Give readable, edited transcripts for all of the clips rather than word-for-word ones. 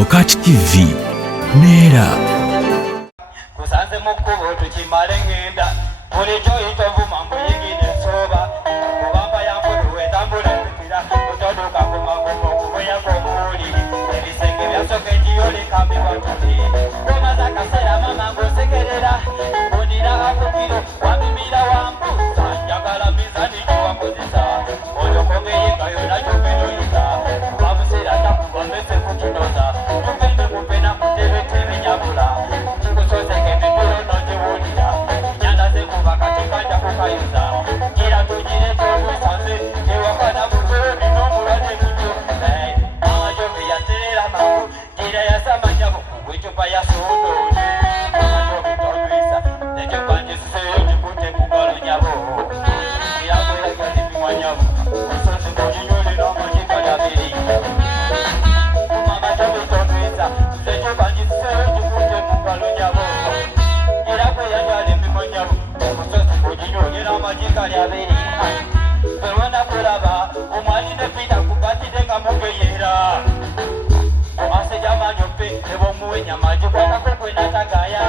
Okachi TV Nera kusanze mukubo tukimale ngenda bulijjo itovu mambo yingine soba kubamba yanfuduwe tambula mpira kutoduka kumagumo kubuya komuli ebisenge byasoka ejiyoli kambi batuli ngoma zakasera mama ngosekerera bonira akukiro wamimira wampusa njagala mizani gyewakozesa oyo kongeyingayo nakyo binoyiza bamusera takuba mese kukinoza tugende mupena kutebetebe nyabula kikusozeke mimiro nogiwulira nyanda zekuba katikanja kukayuza gira tugire tobusanze ewakana butobi n'omulwadde mutyo amajovi yaterera mangu gira yasamanyabo wecupa ya sodoni amajovi todwisa nejobanjisiseyo gikute kugalo nyabo iragweragalimiwa nyabo osozi muginyuli n'omugikalabiri amajovi todwisa nejobanjisiseyo gikute kugalo nyabo iragweragalimiwa nyabo osozi muginyuli n'omugikalabiri Perwana kuraba umwani nepita kubatide ngamugeyera Omase jama nyope nebo muwe nyamaji kwa kukwe natagaya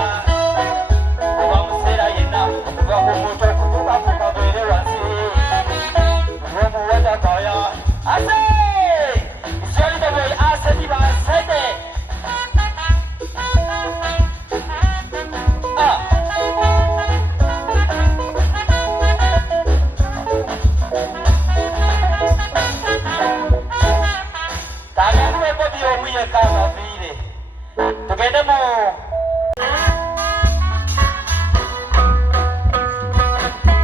Kuba musera yena kuba kumuto kutuka kukabwere wansi Kuba muwe natagaya Ase! Isioli the boy ase diba asete Kama vile tugende mu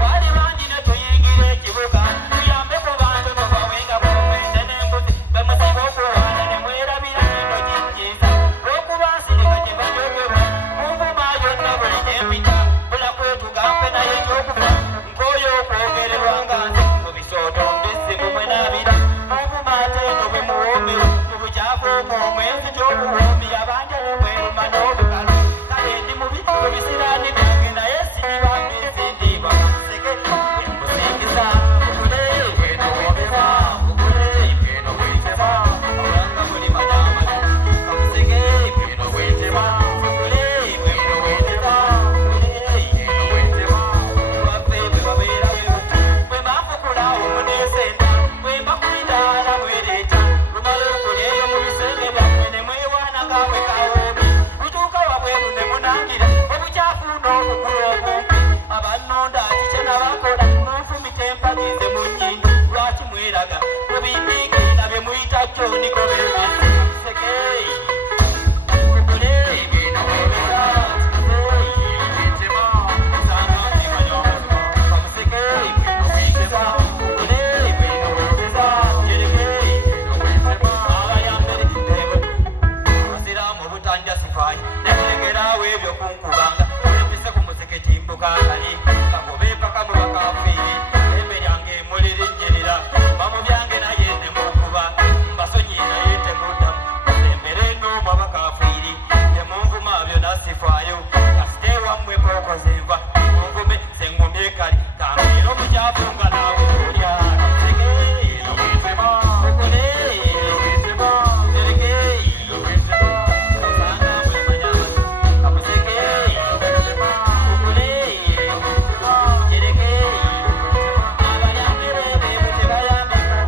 wali wangine tuyingire ekibuga tuyambe ku bantu tobawenga kumende n'embuzi bemusiba okuwana ne mwerabira kino kijjiza lw'okuba nsirika gye bajogerwa muvuma yonna buli gye mpita bula kwetugambe naye ekyokufa nk'oyo okwogererwa nga nze mu bisooto mbisi mumwenabira muvuma ate eno bwe muwoomewo omwezi gy'obuwumbi abanja bweruma n'obukalo kale ndi mubi kubisiraani byange naye sibibambisi ndiba museke emusingiza ukule bweno bwogeza ukule bweno bwetema olanga muli madama kamuseke bweno bwetema ukule bweno bwetema ukule bweno bwetema lwaffe bwe babeera bebuti bwe bafukula omuneesenda bwe mbakulidaala bwereeta lumala okulyeyo mu bisenge byammwe mwewaana kawe kawobi butuuka wabweru ne munangira obukyafu n'obukulu obumpi abannonda kikye nabakola munfumita empatize mu nnyindo lwaki mweraga mubindingirira bye muyita joni gobebesi sekeyi ukule bino bwebera bitema sananimanyomuzima kamusekeyi bino bwekeza ukule bino bwebeza jerekeyi bino bwetema abayambere ebo abasiraamu obutanja sifaanyi nemulegerawo ebyo kunkubanga tulempise ku muzikiti mbukangani kagobe paka mu bakafiiri embe lyange mulirinyirira mamu byange naye nemukuba mbasonyi naye temuddamu embere enoomwa bakafiiri temunvuma byo nasifaayo kasite wammwe kokozenva munvume sengumye kali kambira obukyafu nga naawe olya kamusekeyi nobwetema ukule nobwetema jerekeyi nobwetema osanga mwemanyamazi kamusekeyi nobwetema ukule nobwetema jerekeyi nobwetema abayambere bebute bayambeka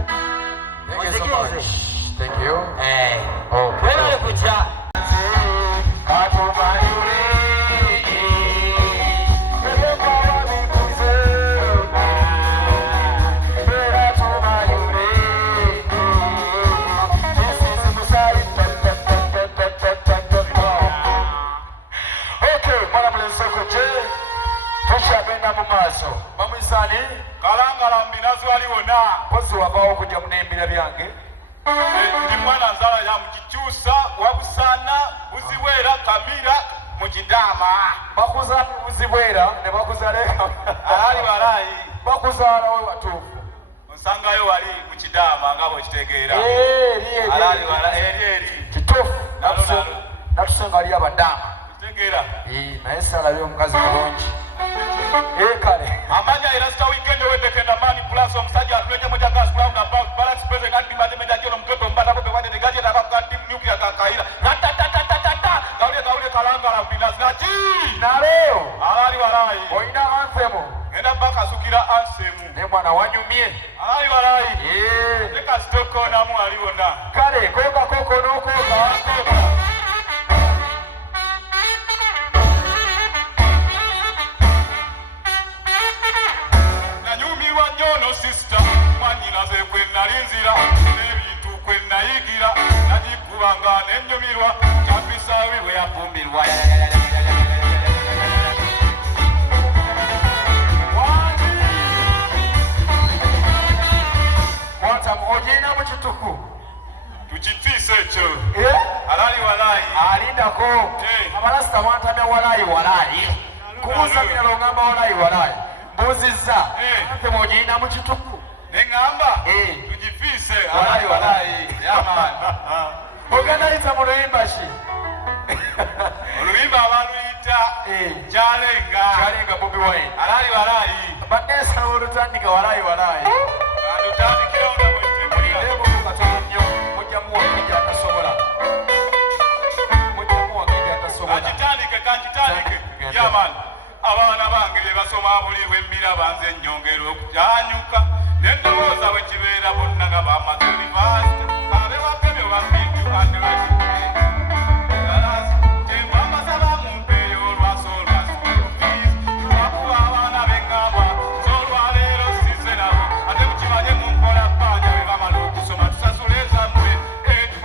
Thank you so much. Thank you. Okay. webale kutya tukyagenda mu maaso bamwisani kalangala mbinazi waliwona pozi wavawo okujja munembera byange ndi mwana nzala ya mukikyusa wabusana buziwera kamira mukidama bakuzaala buzibwera ne bakuzaaleka ali balayi bakuzaala we watuufu nsangayo wali mukidama nga bwekitegeera eri kituufu Nalo. natusenga ali abadaama kitegeera naye salabye omukazi mulungi kale amanya irasita weekend wendekenda mani plus omusajja atulenge moja gas brown about balance present at the mathematical mtoto mbata ko pe wane negaje na ka nuclear ka kaira awanyumye alayi walayi leka sitokonamu aliwona kale koka koko n'okoka nanyumirwa nnyo no sisita mwanyinaze kwe nalinzira n'ebintu kwe nayigira nagikubanga n'ennyumirwa kapisaawi bwe yafumbirwa ogirina mu kituku tukitiisa ekyo alali walaayi alindako abalasita mwantamya walaayi kubuuza birala ogamba walaayi mbuuzizza ate mwogirina mu kituku neŋŋamba tugifiise walaayi yamaani ogenda yita mu luyimba ki oluyimba abaluyita kyalenga Bobi Wine alali walaayi baneesaba olutandika walaayi tutandikirawo kakitandike yamaani abaana bange bye basoma buli lwemmira banze ennyongera okukyanyuka n'endowooza bwe kibeera bonna nga bamaze olivasite abewake bye bapintu andewaki tembambasaba mu mpeeyo olwaso lwakuba abaana b'eŋŋamba z'olwaleero size nabo ate mukimanye mu nkola bbanja be bamala okusoma tusasula ezammwe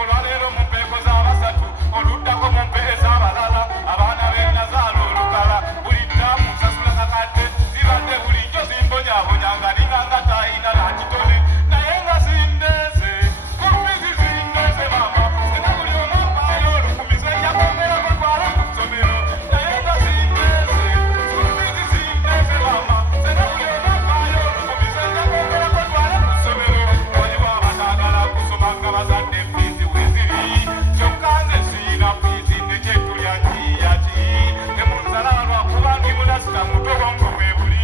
olwaleero mu mpeeko z'abasatu oluddako mu mpe ez'abalala abaana b'enazaala olukala buli ddaamu nsasula kakadde zibadde bulijjo zimbonyabonya nga ninganga tayina nakitone naye nga zindeeze kumbizi zindeeze mama sena buli omu mpaayo olukumize njakwongerako twale ku ssomero naye nga zindeeze kumbizi zindeeze mama sena buli omu mpaayo olukumize njakwongerako twale ku ssomero waliwo abataagala kusoma nga bazadde fiizi weziri kyokka nze siina fiizi nekyetulya nkiyaki temunzala lwakuba ndi mulasita mutobongo bwe buli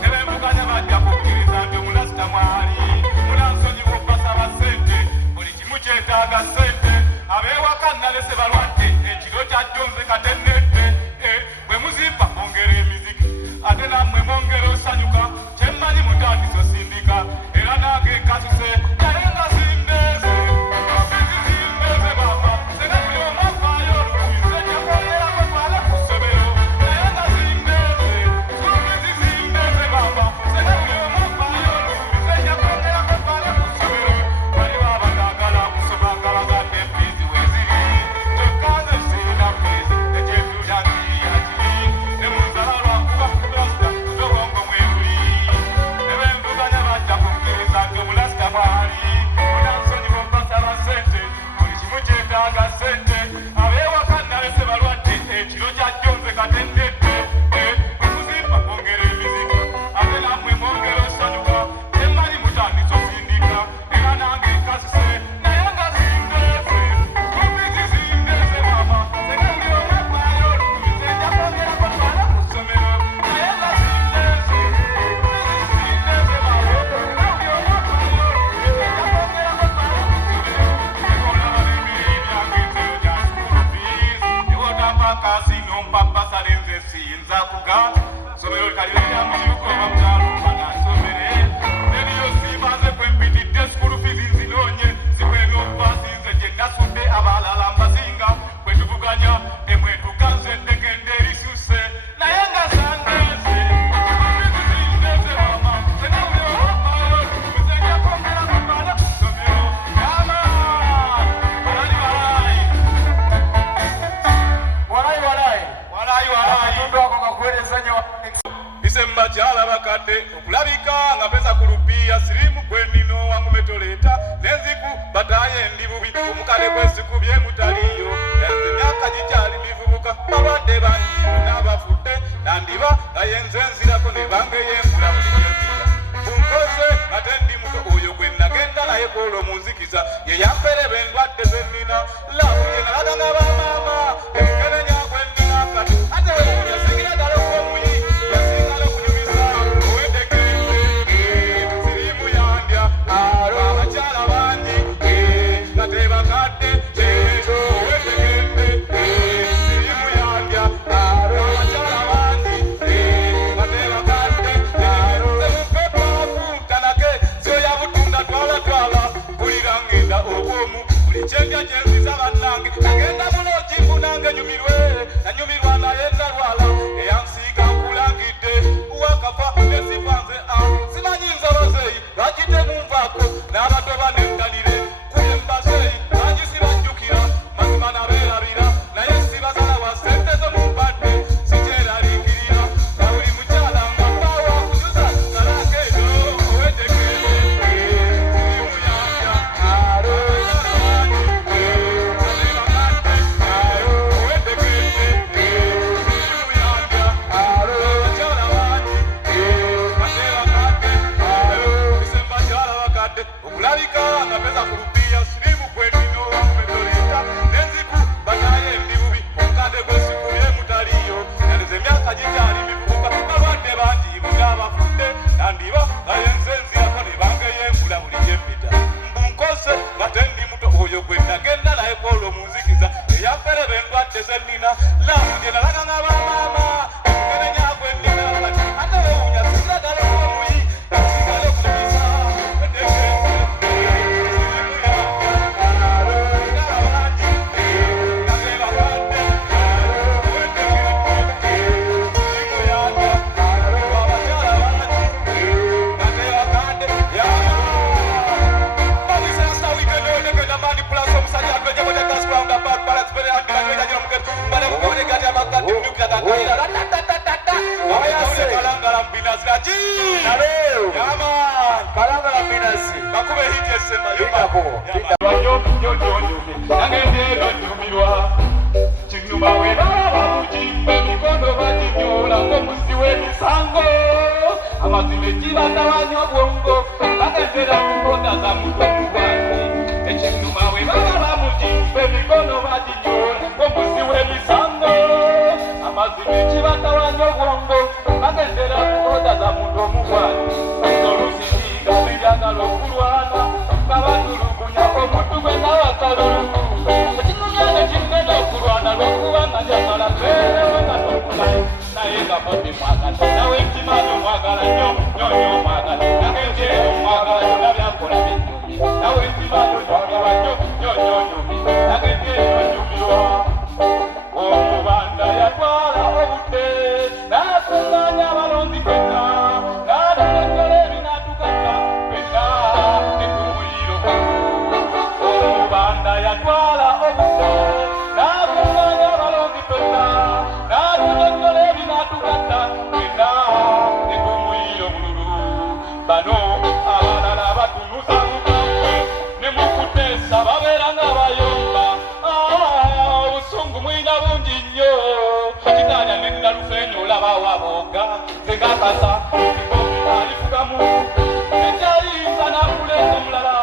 nebembuganya bajja kukkiriza nti omulasita mwali munansonyiwa obbasaba ssente buli kimu kyetaaga ssente abeewaka nalese balwadde ekiro kyajjonze katennedde bwe muzimba mwongera emiziki ate nammwe mwongera osanyuka kyemmanyi mutandisa osindika era nange nkasuse naye nga zindeeze ofizi zindeeze baba sena buli omu afaayo olukumize njakwongerako twale ku ssomero naye nga zindeeze ofizi zindeeze baba sena buli omu afaayo olukumize njakwongerako twale ku ssomero waliwo abataagala kusoma nga bazadde fiizi weziri kyokka nze siina fiizi ekyetulya nkiyaki nemunzala lwakuba mulasita tobongo mwebuli nebembuganya bajja kukkiriza nti omulasita mwali munansonyiwa obbasaba ssente buli kimu kyetaaga ssente abeewaka nalese balwadde ekiro kyajjonze katendedde bwe muzimba mwongera emiziki ate nammwe mwongera osanyuka temmanyi mutandisa osindika era nange nkasise naye nga zindeeze kumbizi zindeeze mama sena buli omu afaayo olukumize njakwongerako twale ku ssomero naye nga zindeeze kumbizi zindeeze mama sena buli omu afaayo olukumize njakwongerako twale ku ssomero ekolaba n'emirimu byange ensero gya school fees ewotamba kasino mpapasa lenze siyinza kugamba ssomero likalibera mu kibuga oba mukyalo banansomere neriyo simaze kwempitidde school fees nzinoonye zikwena okubasinze gye nasudde abalala mbasinga bwe tuvuganya emwetuka nze ndegende erisuse naye nga zandeeze kumbizi zindeeze mama sena buli omu afaayo olukumize njakwongerako twale ku ssomero yama balali walaayi katundu ako kakuweereza nnyo Disemba kyala bakadde okulabika nga pesa ku lupiya sirimu gwenino wangume toleeta n'enziku bataye ndi bubi omukale gw'ensiku bye mutaliyo yanze emyaka gikyali mivubuka balwadde bangi n'abafudde nandiba nga yenze nzirako ne bange yembula buliyeziza bunkoze ate ndi muto oyo gwe nagenda naye kwolwo munzikiza ye yampereba endwadde zennina laabu ye nalaga nga bamaama emukenenya gwennina kati ate weyasingira ddala okuomuyi yasingala okunyumisa owedekende sirimu yandya abakyala bangi nga tebakadde nange nyumirwe nanyumirwa naye nalwala eyansiika nkulangidde uwakafa nesifanze simanyi nzolozeyi lwakite munvaako n'abato banentanire kuye mbazeyi bangi sibajjukira mazima nabeerabira naye sibazala wa sente zo mumpadde sikyeraliikirira na buli mukyala nga bbaawo akujuza salakeezo oweddekeede zimuyanja okulabika nga peza ku lupiya sirimu kwetino metoleta nenziku bataye ndi bubi omukande gwesikubye mutaliyo yaneze emyaka gikyali mivubuka balwadde bangi bunabafudde nandiba nayenzenziako ne bangeyo embula buli gyempita mbunkoze nga tendi muto oyo gwe nagenda naye kwolwo munzikiza eyampereba endwadde zennina lamu gye nalaga nga bamaama omugenenya gwennina kati ate wewunya sinagala omuyi nasigale okuyisa amazime gibandawanya obwongo bagendera kukonda za mutwe mubwanyi ekinuma bwe baba bamugimba emikono baginyola omusi w'emisango amazime gibandawanya obwongo bagendera kukonda za mutwe mubwanyi olusikiga biryagala okulwana nga batulugunya omuntu gwe nawakalulu ekinyumyange kinene okulwana lwokubanga njagala mbeerewo nga tokulayo naye nga bobi mwagala nawe nkimanyi omwagala nnyo nyonyo omwagala nagenje omwagala yona byakola byennyumi nawe nkimanyi onyumirwa nnyo nyonyo nyumi nagenje onyumirwa omubanda yatwala obudde n'akuŋŋaanya abalonzi fenna n'atulengola ebinatugatta fenna netumuyiro omubanda yatwala obudde n'akuŋŋaanya abalonzi fenna n'atulengola ebinatugatta fenna netumuyiro bululu bano abalala batunuza mukambwe ne mukuteesa babeera nga bayomba obusungu mwina bungi nnyo kitanya nenalufenyo olabawo abooga zengakasa alifugamu ekyayinza nakuleeta omulala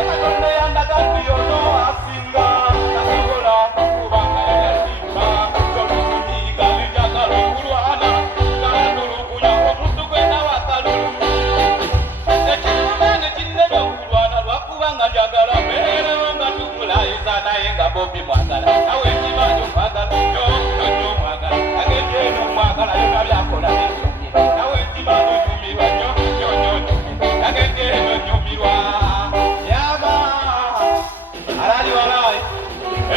ekatonda yandaga nti yono asinga nasobola kubanga yayasimba solusunyiga linjagala okulwana naatulugunya omuntu gwena wakalulu ekirumane kinneme okulwana lwakubanga njagala mbeerewo nga tumulayiza naye nga bobi mwagala nawe nkimanyi omwagala nyonyo omwagala agenje eno omwagala yona byakola nenyumye nawe nkimanyi onyumirwa nnyo nyonyo nyumye agenje eno nyumirwa yama alali walai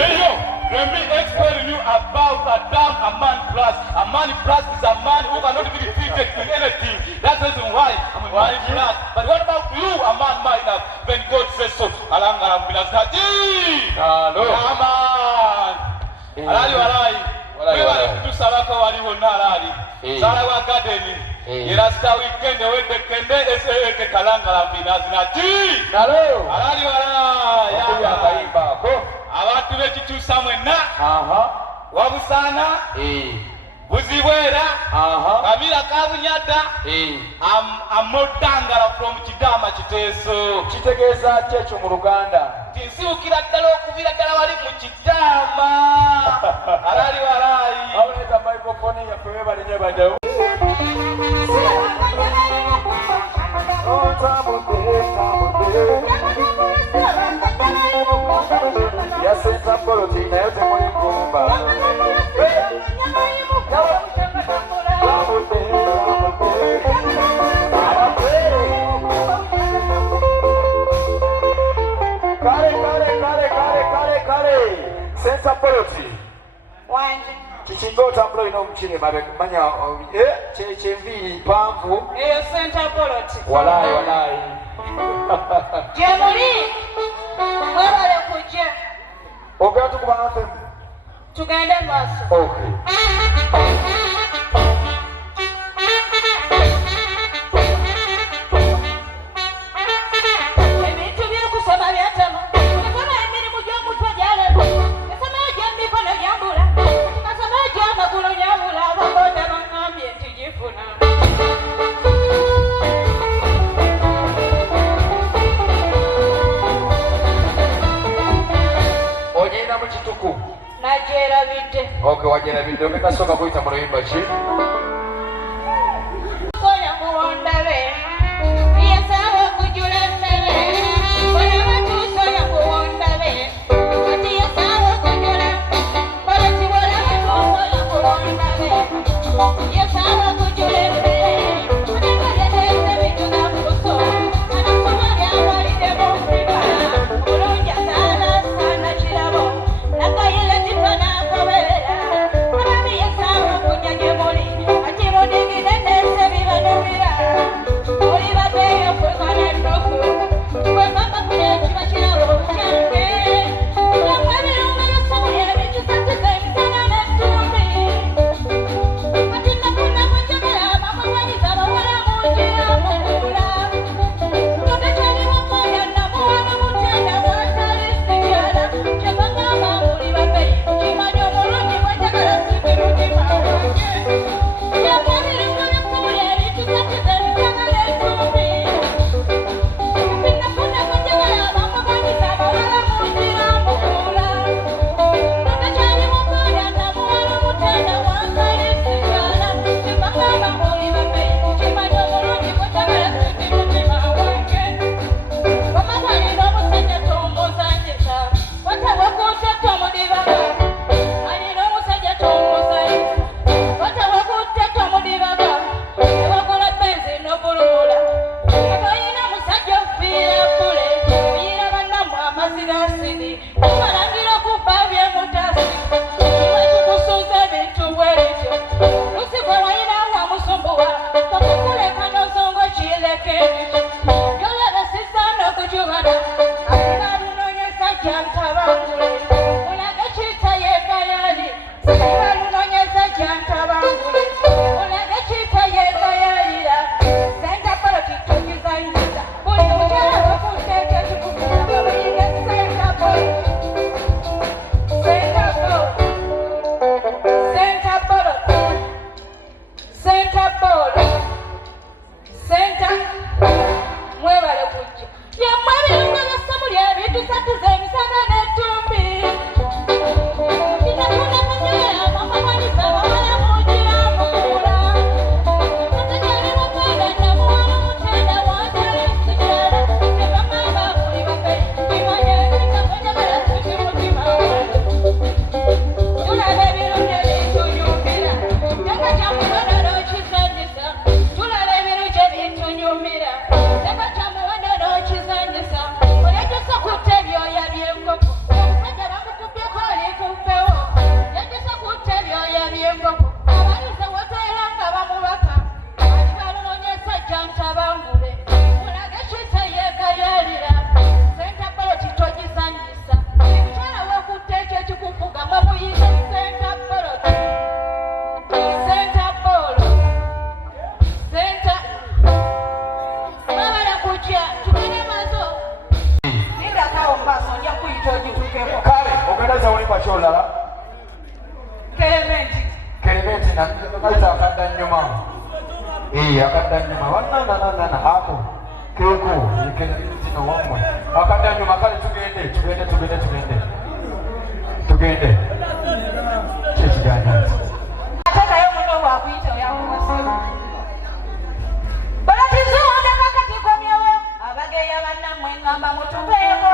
eyo let me explain you about a damn a man plus. A man plus is a man who cannot be defeated in anything. That's the reason why I'm a man plus. But what about you, a man minus? When God says so, alanga minus kaji. Hello. Come on. Alali walai. Wewe kutusabaka waliwo nalali. Sala wa garden. Irasta weekend wende kende ese kalanga la minazi na ti. Hello. Alali walai. Ya kaimba ko. Abantu bekitusa mwenna wabusana buzibwera kabira kabunyata amodangala from Kidama Kiteeso. Kitegeeza ki ekyo mu Luganda? Tinsiukira ddala okubira ddala wali mu Kidama. Alali walai awuleta microphone yaffe webale nnyo baddewo. Yasenta poloti nayo temuli nkumba. Kale. Senta poloti. Wanje. Kikinga otambula olina omukire mabe manya kyenviiri mpanvu. Eyo Center Bolot. Walaayi. Gye muli mwebale kujja. Ogenda tukuba anthem? Tugende maaso. Okay. Ebintu by'okusoma byatama. Kusoma emirimu gy'omuntu agyalema. Kusoma egy'emikono gyambula. Kusoma egy'amagulu gyambula. Abakonda bangambye nti gifuna. Onyina mu kituku? Nagyerabidde. Okay, wagyerabidde. Ogenda soka kuyita mu luyimba ki? Kola muwondabe. Yesaba okujula emmere. Kola batuusoya muwondabe. Kati yesaba okujula. Kola kiwola batuusoya muwondabe. Yesaba okujula emmere. Kati baletese bituga muso. Anasoma byambalidde mu Afrika. Bulungi asaala saana kirabo. Nakayile titona akabeera. Ababi yesaba okujja gye muli. Ati mudigide nese bibanubira. Oli babeeyo kwekana enduku. Kwekaka kule kiba kirabo kyange. Namwe ebirungo by'essomo ebitusakiza emisana n'ettumbi. Kati nakuna kunjagala bamumanyiza abawala mungira mukula. Totekyali mukoya namuwana mutenda mwatali sikyala. Kye bagamba muli babeeyi kimanyi omulungi mwenjagala sikirudima wange. Namwe ebirungo by'essomo ebitusakiza emisana n'ettumbi. Kati nakuna kunjagala bamumanyiza abawala mungira mukula. Totekyali mukoya namuwana mutenda mwatali sikyala. Kye bagamba muli babeeyi kimanyi omulungi mwenjagala sikirudima wange. Bamalira omusajja tomuzanyisa. Watawe kutte tomudibaga. Alina omusajja tomuzanyisa. Watawe kutte tomudibaga. Ewakola benzi n'obulula. Abalina musajja ofiira kule. Oyira bannamu amazirasiri. Mubalangira okubba byemutasi. Kiba kikusuuza ebintu bwe bityo. Lusi gwe walina wamusumbuwa. Tokukuleka n'ozongo kireke ebityo. Gyolaba sisaana okujubana. Alina lunoonyeza gyantabangule. Mulage kiyita yeegayali. Siba lunoonyeza gyantabangule. Mulage kiyita yeegayalira. Center Bolot tugizanyiza. Buli mukyala bakuteeka ekikuvuga bamuyiga Center Bolot. Center Bolot. Center Bolot. Center Bolot. Center. Mwebale kujja. Yemmwe ebirungo by'essomo ebitusakiza emisana n'ettumbi. Tinakuna kunjagala bamumanyiza abawala mungira mukula. Totekyali mukoya namuwana mutenda mwatali sikyala. Kye bagamba muli babeeyi kimanyi ebintu mwenjagala sikimutima wange. Tulaba ebirungi ebitunyumira. Teka kyamuwendo n'okizanyisa. Tulaba ebirungi ebitunyumira. Teka kyamuwendo n'okizanyisa. Olejjusa kutta ebyoya by'enkoko. Omusajja bamukubyeko oli ku mpewo. Yajjusa kutta ebyoya by'enkoko. Abaluze woteera nga bamubaka. Ali balunoonyeza gyantabangule. Mulage kiyita yeegayalira. Center Bolot togizanyisa. Mukyala w'okutta ekyo ekikuvuga mwe muyite Center Bolot. Center Bolot. Center. Mwebale kujja. Tugende maaso. Nindakawo mu maaso nja kuyita ogitukeko. Kale, ogenda zawulimba kyolala? Kelementi. Kelementi nakayita akaddannyuma. Akaddannyuma. Wannananana ako. Keeko. Kelementi no wammwe. Akaddannyuma kale tugende. Tugende. Kyekiganda. Atekayo muno bwakuyita oyamuwasimu. Balatizuunda kakati komyewo. Abageya bannammwe ngamba mutubeeko.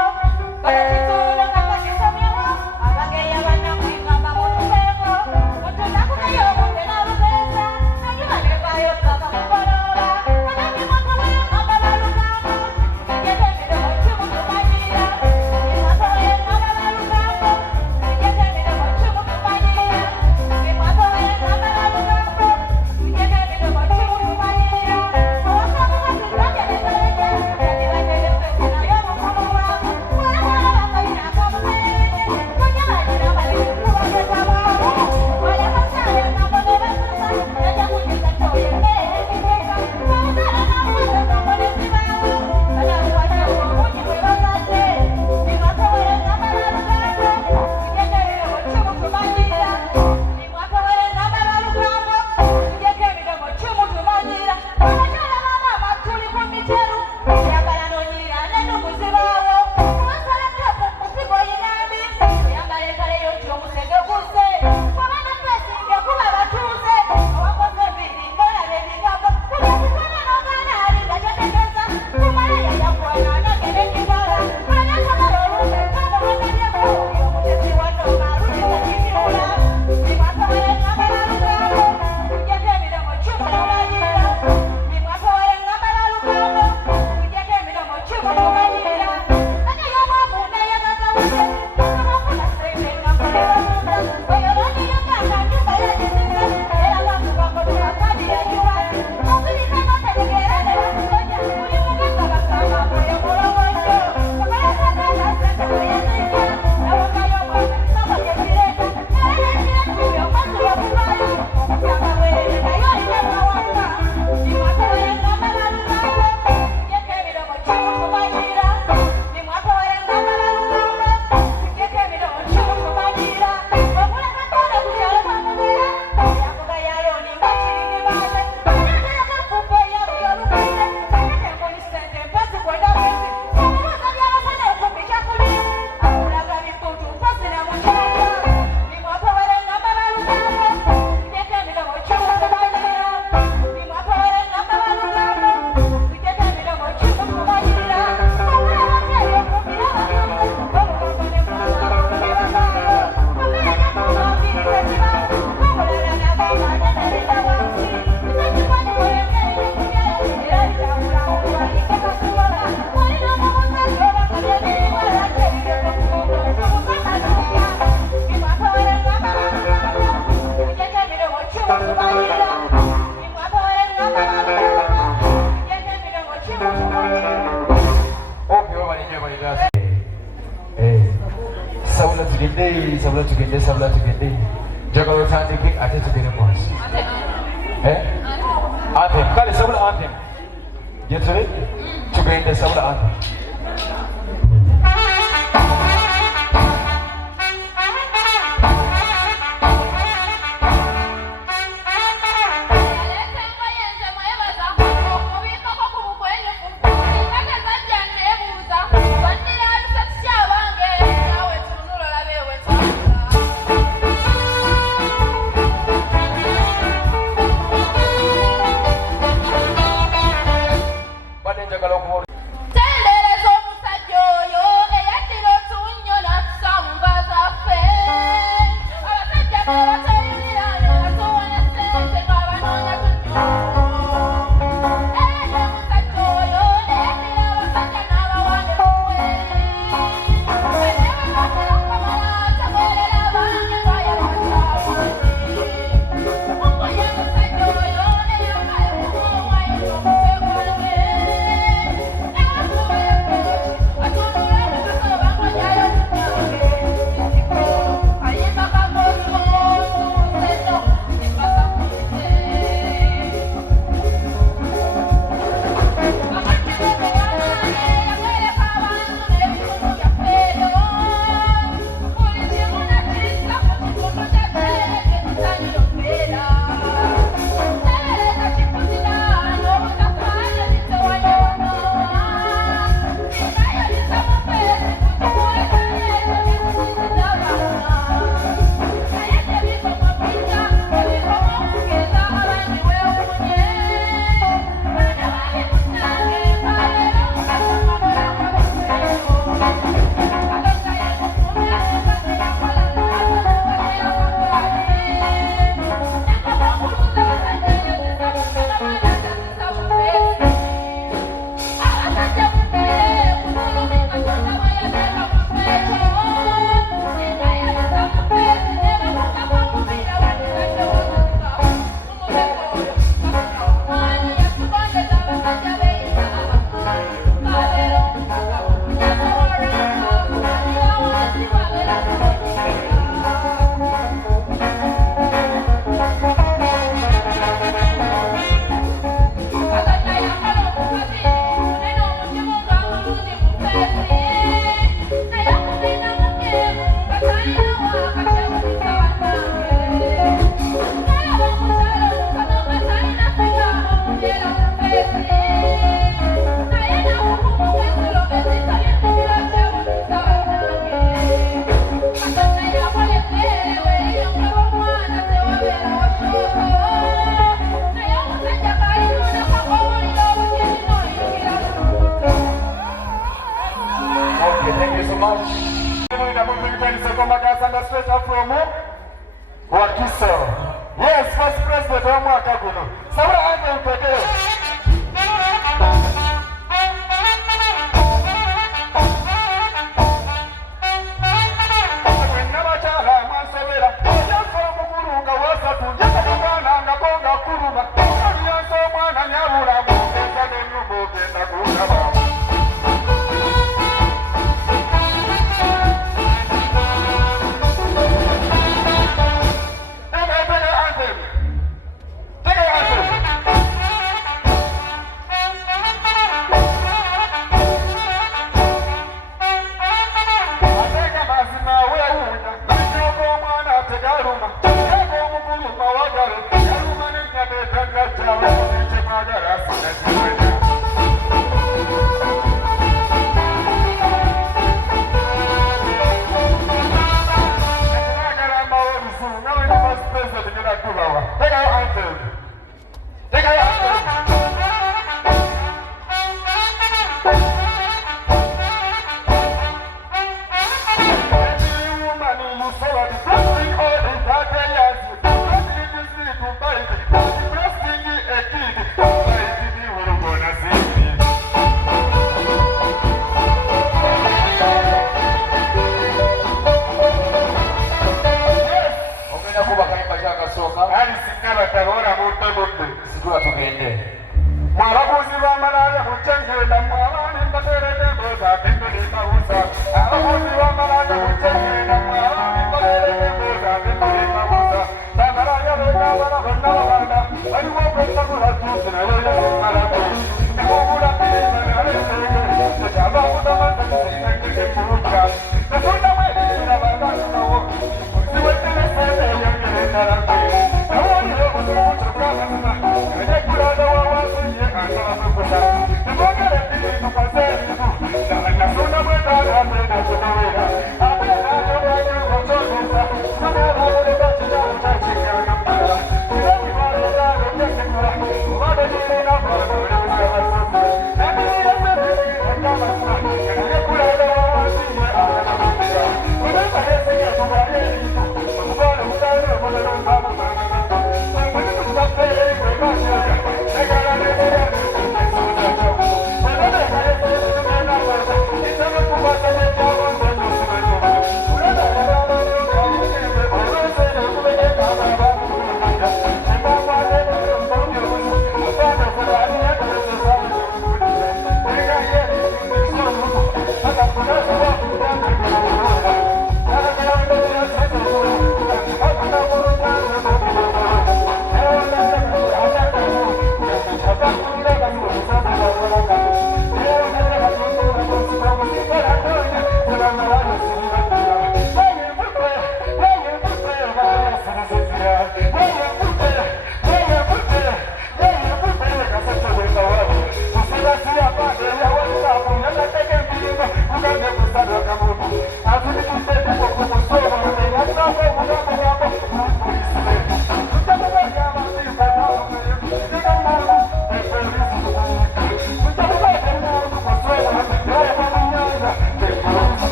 Balatizuunda kakati komyewo. Abageya bannammwe ngamba mutubeeko. Mutunakunayo obudde n'abugeeza. Enjuba nevaayo paka mugolooba. Banange mwakawe ngamba balugambo. Egete emiromo kimutumanyira. Ngamba balugambo. Egete emiromo tugende njagala otandike ate tugende mwansi anthem kale sabula anthem gyetule tugende sabula anthem Yes, first president wa mwaka guno. Sabula anthem pekee. Yes.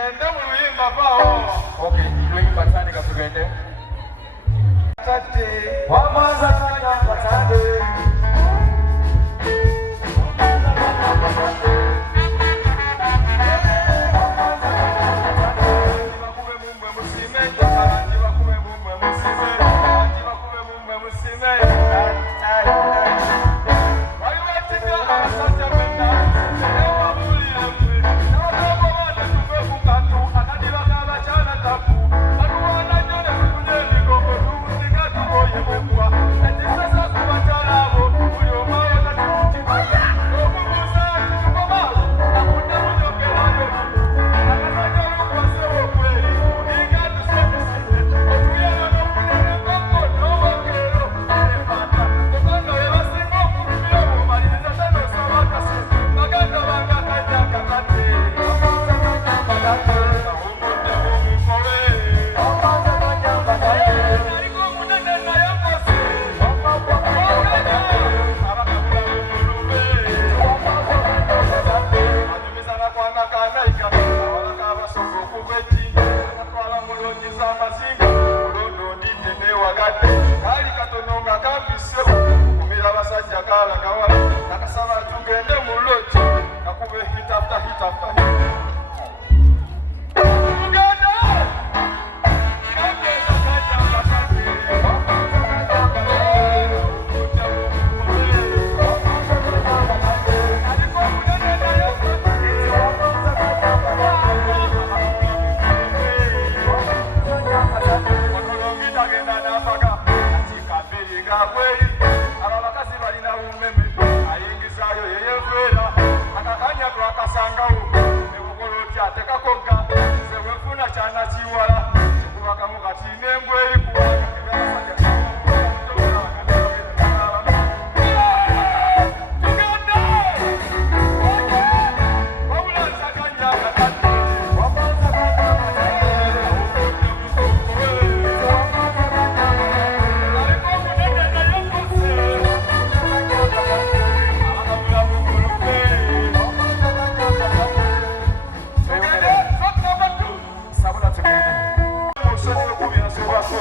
tugende mu luyimba vaawo. Okay, luyimba tandika tugende. Tate Wamaza kanya katande. Sabula tugende. Musonyi okubyasibwako.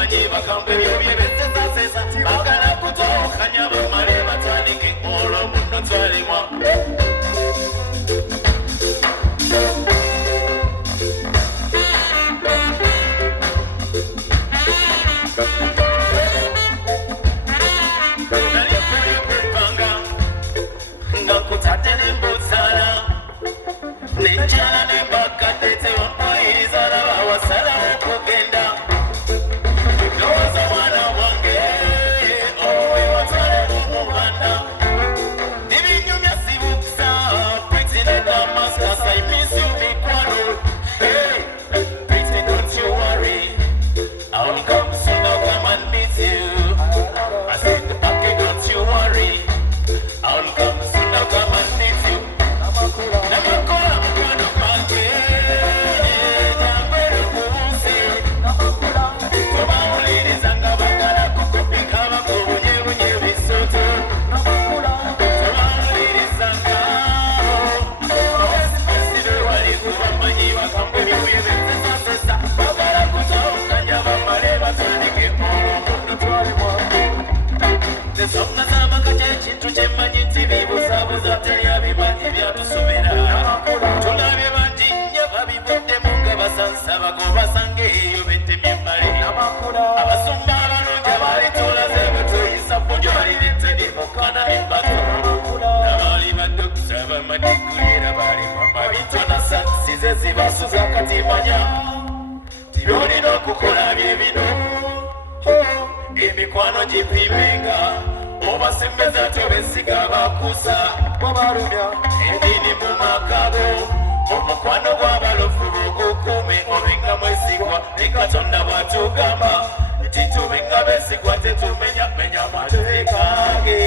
bamanyi bakambe byobye besesasesa bagala kutookanya bamale batandike olwo muno twalimwa emikwano gipimenga obasembeza tobesiga bakusa babalumya edini mu makago omukwano gw'abalofu bugukume obenga mwesigwa ne Katonda bw'atugamba nti tubenga besigwa tetumenya menya mateeka ge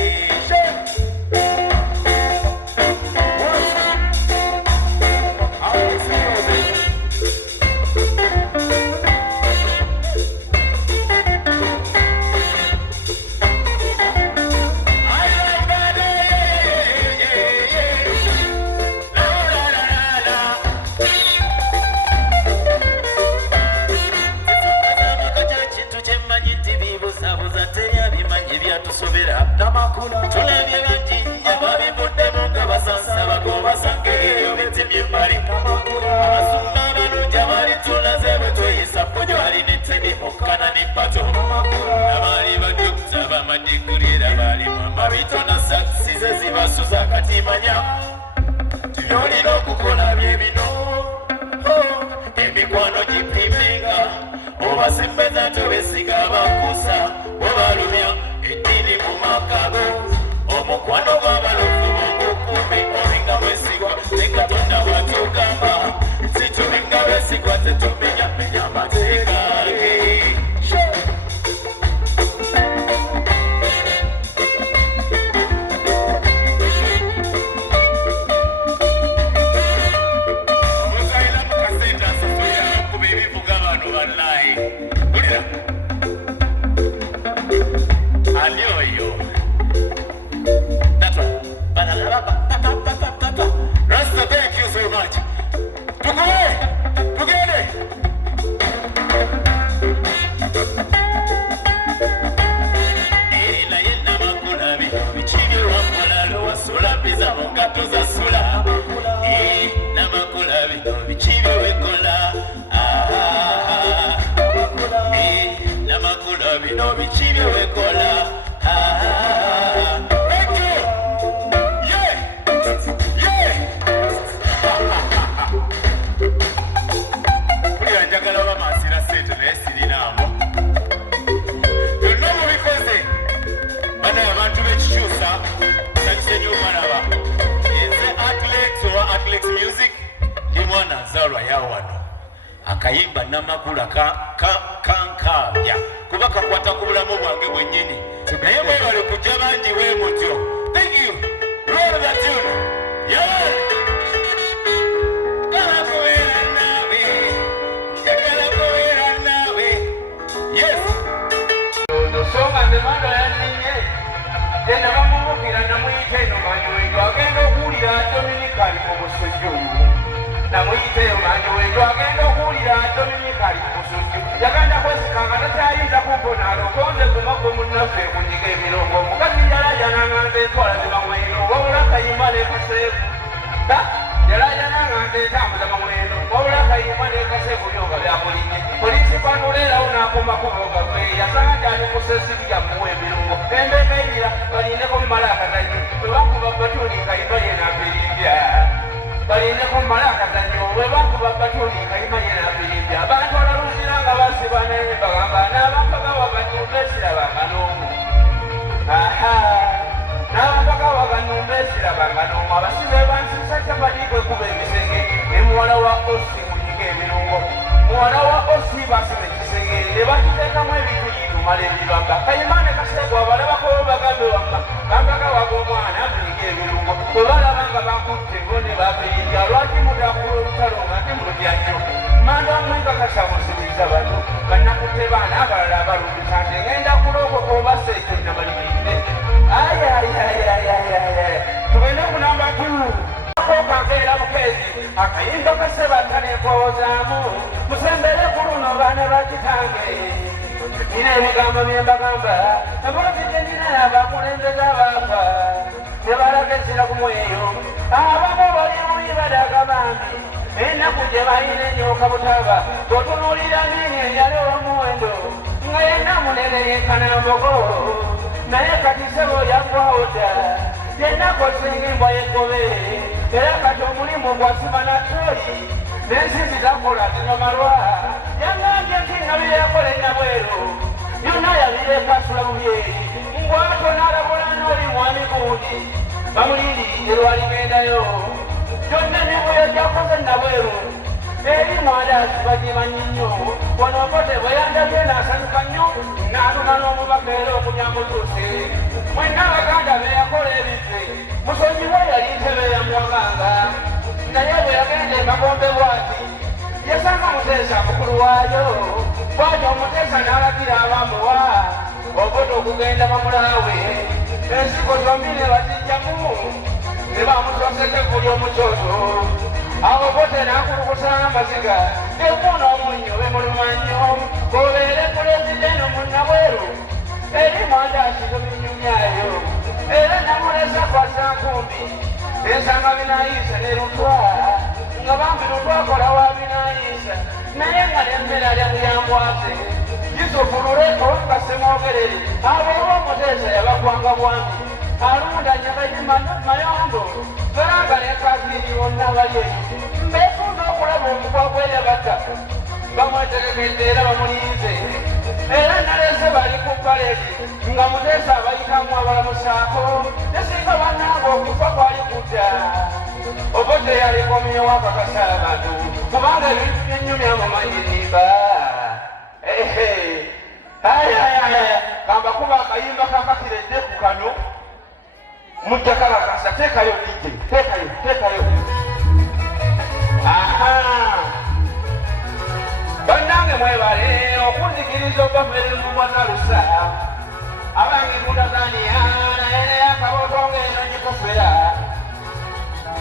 tulabye bangi ababivuddemu nga basansa bagoba sangeeyo betemyembali abasumba abalungi abali tulaze bwe tweyisa ppojo ali netedimukana nepato abaali badokita bamadigulira baalimu amabitona sakisize zibasuza katimanya byolina okukola bye bino emikwano gipimenga obasembeza tobesiga bakusa bobalumya edini mu makago omukwano gw'abalofu bogukume obenga mwesigwa ne Katonda bw'atugamba nti tubenga besigwa tetumenya menya mateeka ge omuzaira mu kasente asasulira kuba ebivuga bano ballayi gulira ali oyo Rasta, thank you so much. Tugende. Eri naye namakulabi bikibi wakolalo wasula biza mu ngatto za sula namakulabi bikibi wekola namakulabi no bikibi wekola akayimba namakula kankabya kuba kakwata ku bulamu bwange bwennyini naye mwebale kujja bangi bwe mutyo. Thank you. Roll that tune. Yeah. Yes. Songa nzemando yaninye tena bamubukira namuyiteeno manyiwenjo agenda okuwulira Dominicali mu busujju namuyiteeno manyiwenjo agenda okuwulira Dominicali mu busujju yagenda kwesikanga takyayinza naffe kunyiga ebirungo omukazi yalajananga etwala zibamweno wabula kayima nekaseevu yalajananga etambuza mamweno wabula kayima nekaseevu byonga byamulinye polisi panolerawo nakoma kuboga kwe yasanga gyali musesibi jamuwa ebirungo embekairira balindeko mumala akazanyo bwebakuba batuli kayima yenabirimbya balindeko mumala akazanyo bwebakuba batuli kayima yenabirimbya abantu alaluzira nga basibana bagamba n'abampaka waganumba esirabanga n'omu n'abampaka waganumba esirabanga n'omu abasibe bansisa kyabaliikwe kuba emisenge ne muwala wa osi munyiga ebirungo muwala wa osi basiba ekisenge ne bakiteekamu ebintu yitumala ebibamba kayimane kaseegwa balabako bagambe wamma bampaka waga omwana munyiga ebirungo bwe balaba nga bakutte bo ne babirindya lwaki mutakula olutalo nga ate mulutya nnyo manda mwika kashamusibiriza bantu banakutte baana abalala abalumisa nti ngenda kulokoka obasa ekyo nabalibirinde tugende ku namba 2 kakeera mukezi akayimba kasebata nekoozaamu musembere ku luno baana bakitange nina ebigambo byembagamba abazite nina abakulembeza abaafa tebalaga ezira ku mweyo abamu bali muyibadaga bambi ennaku gye balina enyooka butaba bw'otunuulira nini enjala ow'omuwendo nga yenna munene yenkanambogo naye kati sebo yaggwawo dda yenna kosinga embwa y'eggobe era kati omulimu gwasiba na toli n'ensimbi zakola zinomalwa yangambye nti nga byeyakola enyabweru yonna yabireekasula bubyeri ngwato n'alabula n'oli mwami gundi bamulindiridde lwaligendayo kyonna nebuyo gyakoze nabweru eri mwandasi bagimanyi nnyo wonokote bwe yandabye n'asanyuka nnyo n'atuma n'omubaka era okunyamutuuse mwenna abaganda beyakola ebiffe musonyiwe yali ntebe yamuwaganga naye bwe yagenda emagombe bwati yasanga muteesa mukulu waayo bwati omuteesa n'alagira abamuwa obote okugenda bamulaawe ensigo zombi ne bazijjamu ne bamusoseko ekuli omukyoto awo bote n'akulukusa amaziga ekuna omunnyo bemuluma nnyo obeere pulezidenti munnabweru eri mwandasi gobinyumyayo era namulesa kwasa nkumbi ensanga binayiisa ne lutwa nga bambi lutwakola wa binayiisa naye nga nemmera lyamuyambwase yusufu luleko kasemwogereri abo oba omuteesa yabakwanga bwambi alunda nyagayima mayombo feranga nekasiri bonna bali eyo mbefunda okulaba omugwa gweyabata bamwetegekedde era bamulinze era nalese bali ku paledi nga muteesa abayitamu abalamusaako nesinga bannanga okufa kwali kudda obote yalikomye wakakasa abantu kubanga ebintu byennyumya mumanyirimba kamba kuba akayimba kakakiredde ku kano mujja kalakasa teekayo DJ teekayo bannange mwebale okunzikiriza obaferimu bwanalusa abange mutazania naye akabotonga eno gikufera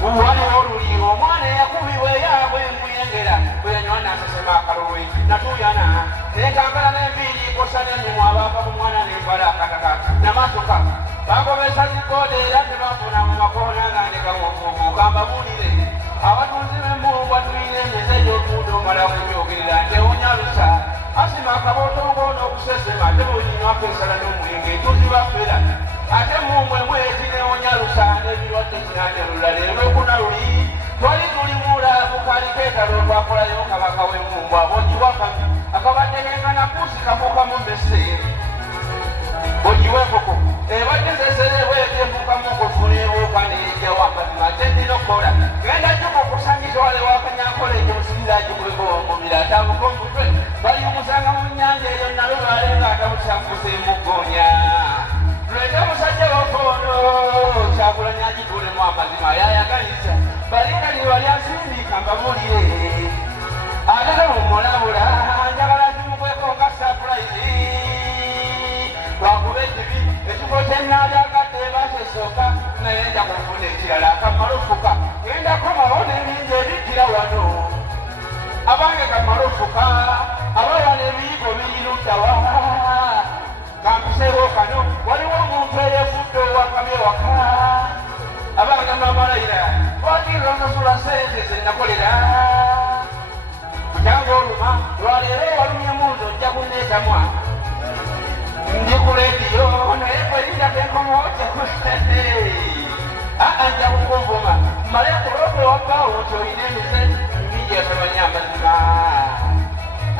waliwo oluliiro omwana eyakubibwa eyabwe emuyengera bweyanywa nasesema akalolwe natuyana nekankala n'enviiri kosa n'emimwa abaava mu mwana nembala akataka namasuka bagobesa zikode era tebafuna mu makoona nga ndekabuubuuka mbabulire abatunzi b'embulungwa tuyina emyeze gy'otuudo omala kubyogerera nti ewunyalusa asima akabotongo n'okusesema ate bunyinywako ensala n'omwenge tuzibafera ate mumwe mwekirewunyalusa n'ebirwadde kinanyalula leero lwekuna luli twali tuli mukaliketalo twakolayo kabaka w'emumbwa bogiwakami akabadde gengana kuusi kafuukamu mbese bogiwekoko ebadde zeserebwa ebyefuukamu okufuneebuuka neyejawo amazima ate ndina okukola genda jumu okusanyiza wale wakanyakola ekyomusiriza gibweko omubiri atambuka omutwe bali omusanga mu nnyanja eyo nalo lwale nga atamusakusa emugonya lwete omusajja wakono kyakulanya agitulemu amazima yayagalisa balingalirwa lyansimbika mbabulire ate mumulabula njagala zimukweko nga sapulayizi lwakuba ekibi ekifo kyenaalyagadde basesooka naye nja kufuna ekirala akamalufuka gendako mawo n'ebingi ebikkira wano abange kamalufuka abawana ebiyigo birirudawa kampisewo sente zenakolera kujanga oluma lwaleero walumya munzo ojja kunneetamwa ndi ku lediyo naye kwerindatenkomoja nja kukunvuma male kulope wakawo nti olina emize mingi etomanya amazima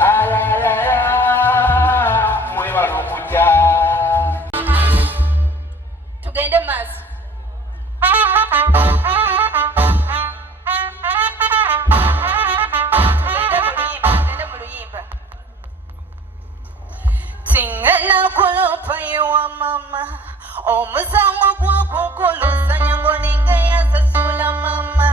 ayayaya mwebala okujja tugende maaso tugende mu luyimba tingena kulopa yewa mama omusango gwakukulusanya ngoninga yasasula mama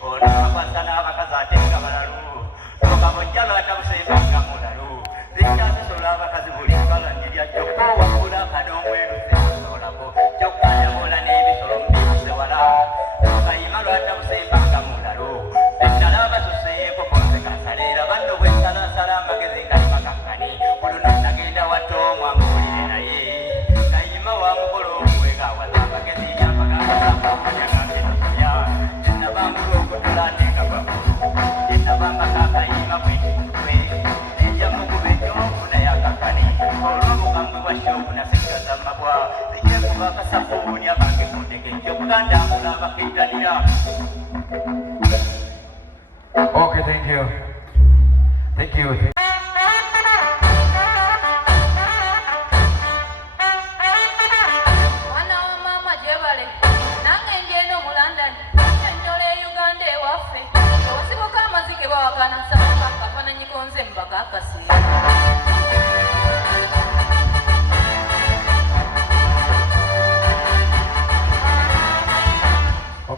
Ona pasana bakaza tenga baralu bakasafunya bakekondeke kyokuganda mulaba kiddanira. Okay, thank you. Thank you.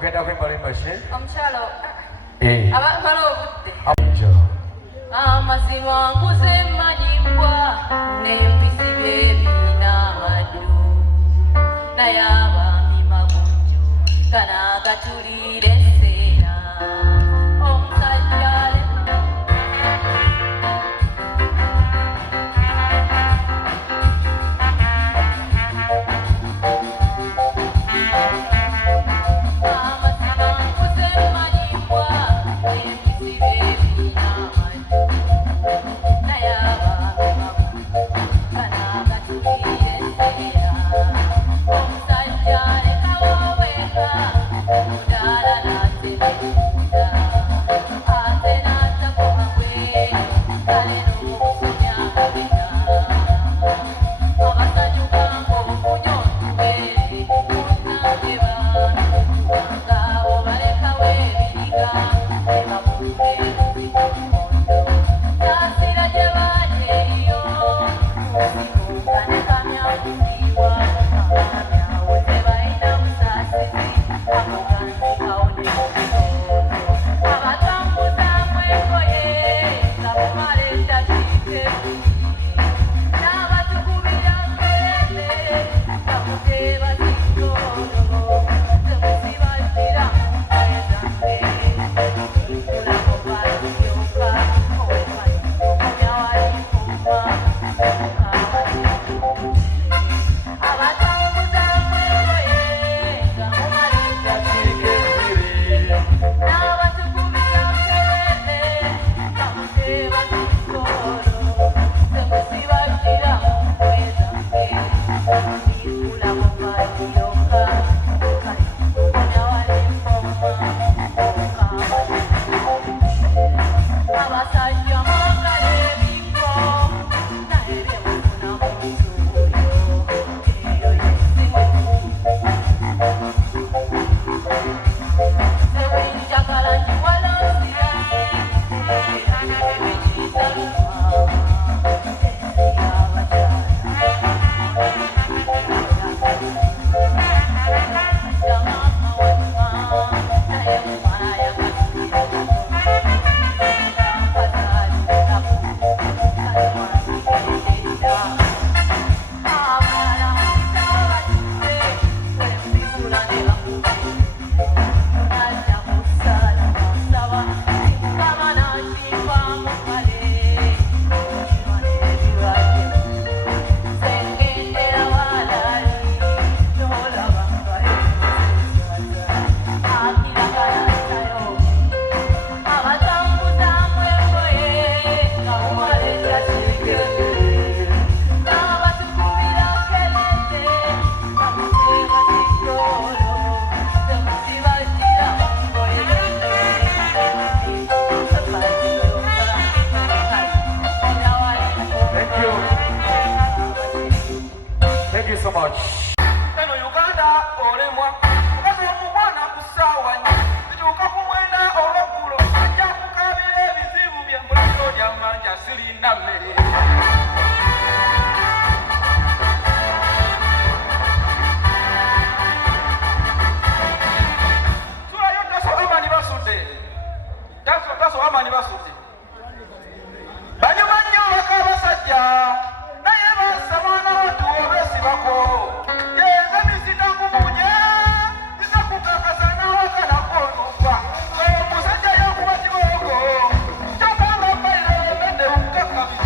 Okay, dah kembali masih. Omchalo. Abang malo butte. Ajo. Amazima kusema nyimba nempisi bebina madu na yaba mimagunjo kana gatulire sera omsajjale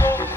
Go.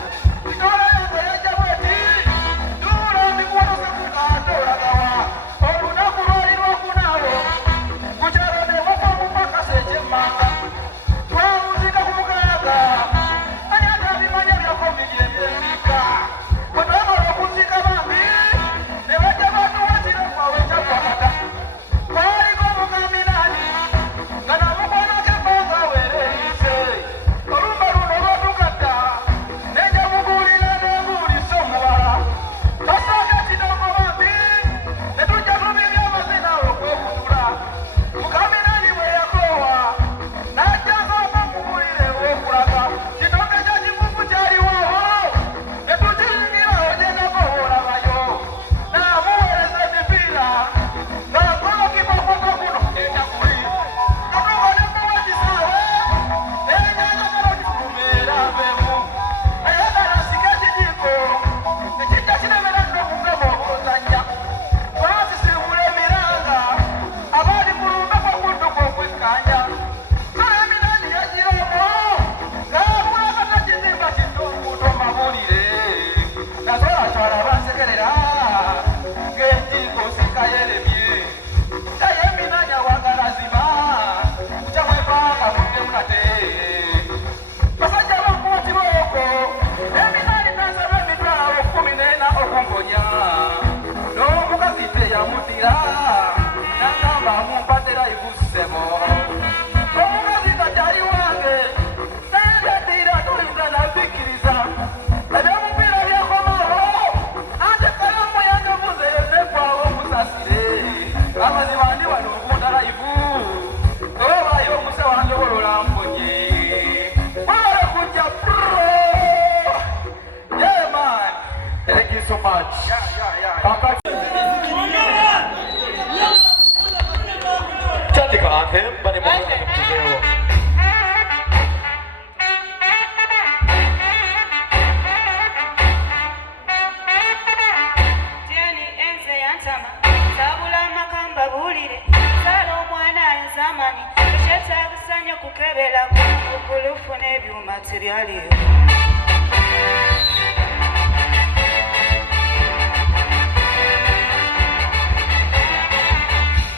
ebyuma tebyaliyo.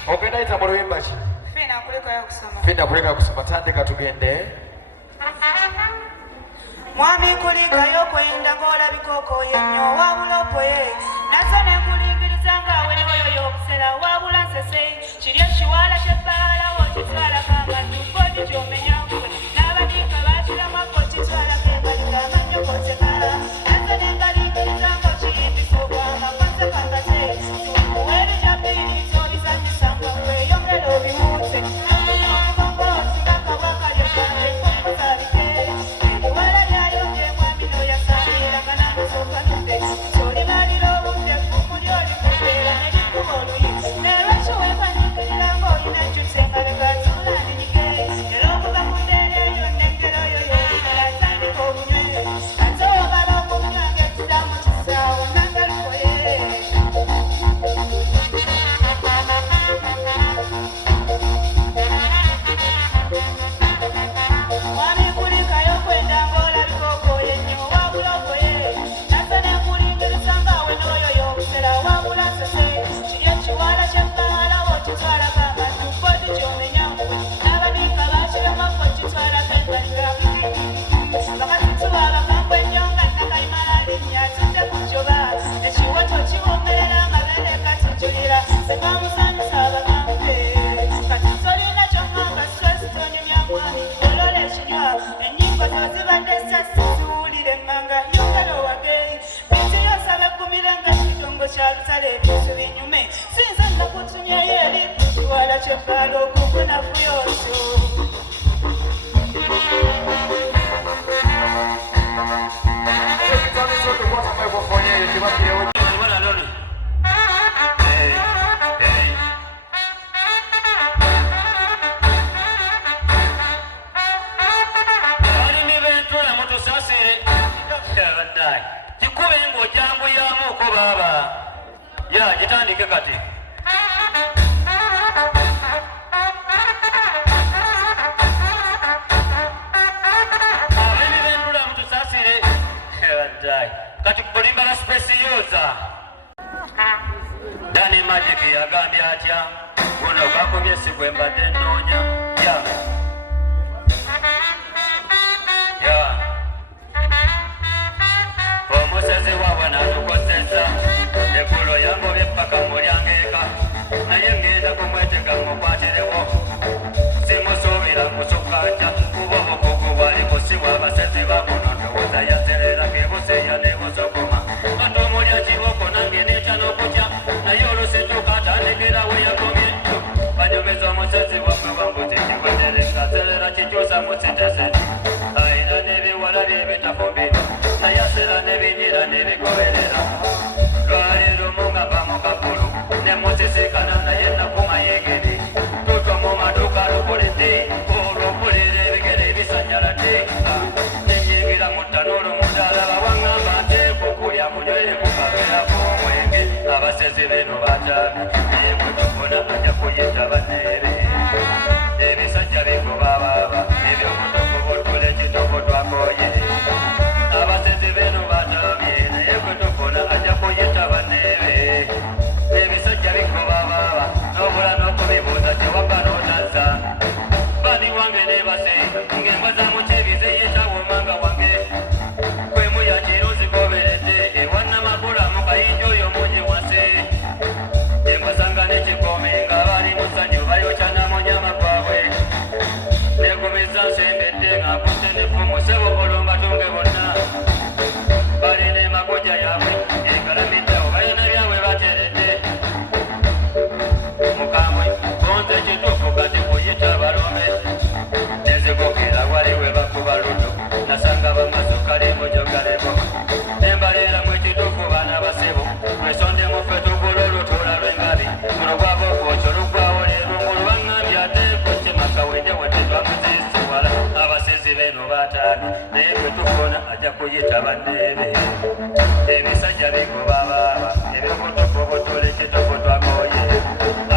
Ogenda yita mu luyimba ki? Fina kulekayo kusoma. Fina kuleka kusoma, tandika tugende. Mwami kulikayo kwenda ng'olabika okooye nnyo wabula opoye nazo ne nkulingiriza ng'awe n'oyo y'obusera wabula nsese kiri ekiwala ky'ebbaala w'okitwalako amaddu kodi gy'omenya gwe n'abadinka baakiramu okitwalako embalika amannyo g'oteka nazo ne ngalingiriza ng'okiyimbisa ogamba kwanze kangate tukuweeri kya bbiri ky'obizanyisa nga weeyongera obiwuute n'omugongo osinga kabwaka ly'ebbande nk'omuzaalike eriwala lyayonje mwami n'oyasaayira kanangasookanudde ky'olimalira obudde kumuli oli kubeera ne likuba oluyi n'elwekyo weepaniikirira ng'olina enkyusa engaleka tulandinyike era okuva ku ndeeri eyo n'engero oyo y'olina atandika obunywe ate wagala okubula ng'ekiramu kisaawo nangalukoye mwami kulikayo kwenda ng'olabika okooye nnyo wabula okoye naze ne nkulingiriza ng'awe n'oyo y'obusera wabula nsese kiri ekiwala ky'ebbaala w'okitwalako amaddu kodi gy'omenya gwe n'abadinka baakiremako okitwalako engalika bakatituba abakambwe ennyo nga nakayimalalinnya atudde ku jjoba ekiwato kiwommerera nga beereka kijulira sebamusanyusa abakambe kati tolina ky'oŋŋamba stress tonyumya mwami olola ekinywa ennyimba zo zibadde sasi ziwulire emmanga yongera owageyi bintu yosaba ekkumire nga kitongo kya lutale ebintu binyume sinza nakutumyeyo eri ku kiwala ky'ebbaala okukunafu yosyo Ekitamiso tukwata microphone eyo kibakirewo. Balimi b'entula mutusaasire abaddayi kikube ng'ojambuyamu ko baaba ya gitandike kati balimi b'entula mutusaasire abaddayi kati kulimbala spesiyoza Dani Magic yagambye atya guno kakubye si gwe mbadde nnoonya ya omusezi waabwe n'atukozesa eggulo yangobye paka mulyango eka naye ngenda kumwetega mukwatirewo simusuubira kusukkanja kuba obukugu bwali kusibwa abasezi bakuno ndowooza yaserera ngebuseya nebusokoma kati omulya kiboko nange neetya n'okutya naye olusituka atandikira we yagomye banyumeza omusezi wamwe wambuzi kiwedere ngaserera kikyusa musitese ayina n'ebiwala by'ebitafumbiro naye asera n'ebinyira n'ebigoberera lwaleero mungamba mu kakulu ne musisikana naye nakumayegere tutwa mu maduuka lukoledde olw'okulira ebigere ebisanyaladde nenyingira mu ttanuulu mudaala bawaŋŋamba nteeka okulya munywere ku kabeera k'omwenge abasezi beno bakyami naye mutufuna ajja kuyita banneebe ebisajja bigoba baaba ebyobutuku butula ekituku twakoye abasezi beno batamye naye kutufuna ajja kuyita banneebe ebisajja bigoba baaba n'obula n'okubibuuza kyewabba n'otaza bani wange nebase ng'embwa za mukyebize yetawomanga wange kwemu yakiro zigoberedde ewannamakula mu kayinja oyo mungi wase embasanga n'ekikome nga bali mu ssanyu bayokya namunyama gwabwe negumiza nsembedde ng'akutte n'effumu sebo olumbatunge bonna balina emagoja yaabwe egalamiddewo balina byabwe bateredde mukambwe bonze ekituufu kati kuyita balombe nezigokera wali we bakuba ludo nasanga bamasukali mujogalebo nembaleeramu ekituufu baana basebo lwesonde muffe tugula olutuula lw'engabi muno gwava okwokyo lugwawo leero ngulu baŋŋambye ate kukkimaka wende wadde twamuzisiwala abasezi beno bataano naye gwe tufuna ajja kuyita banneebe ebisajja bigoba baaba ebyobutufu butula ekituufu twakoye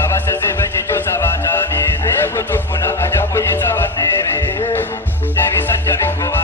abasezi b'ekikyusa bataamye naye gwe tufuna ajja kuyita banneebe ebisajja bigoba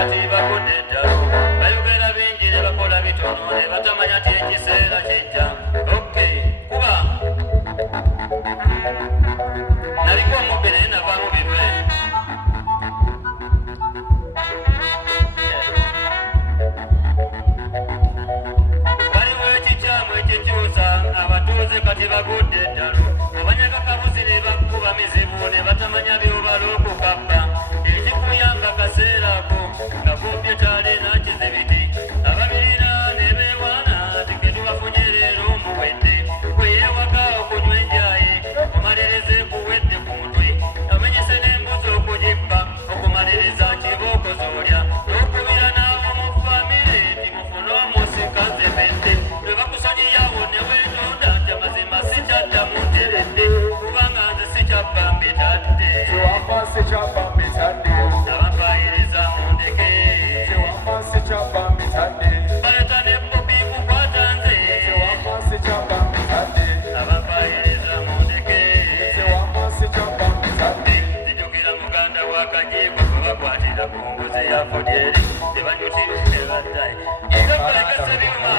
kati bakudde ddalo bayogera bingi ne bakola bitono ne batamanya ti ekiseera kijja okay kuba naliko omubbi naye navaamu birwe waliwo ekikyamu ekikyusa abatuuze kati bagudde ddalo abanyaga kabuzi ne bakuba mizibu ne batamanya byobala okukabba ekikuyamba kaseera ako nga kumpye talina kizibiti ababirina ne beewaana tiketubafunye leero omuwedde kweyewaka okunywa enjaye omalirize kuwedde ku mutwe omenyese n'embuzi okugibba okumaliriza kibooko z'olya n'okubira n'abo mu famire timufune omusika nzepedde lwe bakusonyiyawo ne weetonda nti amazima sikyaddamu nteredde kubanga nze sikyabba mbitadde abampayiriza mundeke baleta ne bobi kukwata nze abampayiriza mundeke nzijukira muganda wa kajiiko kwe bakwatira ku mbuzi ya fudyeri tebanyutire tebaddaye ezokoleka sebyuma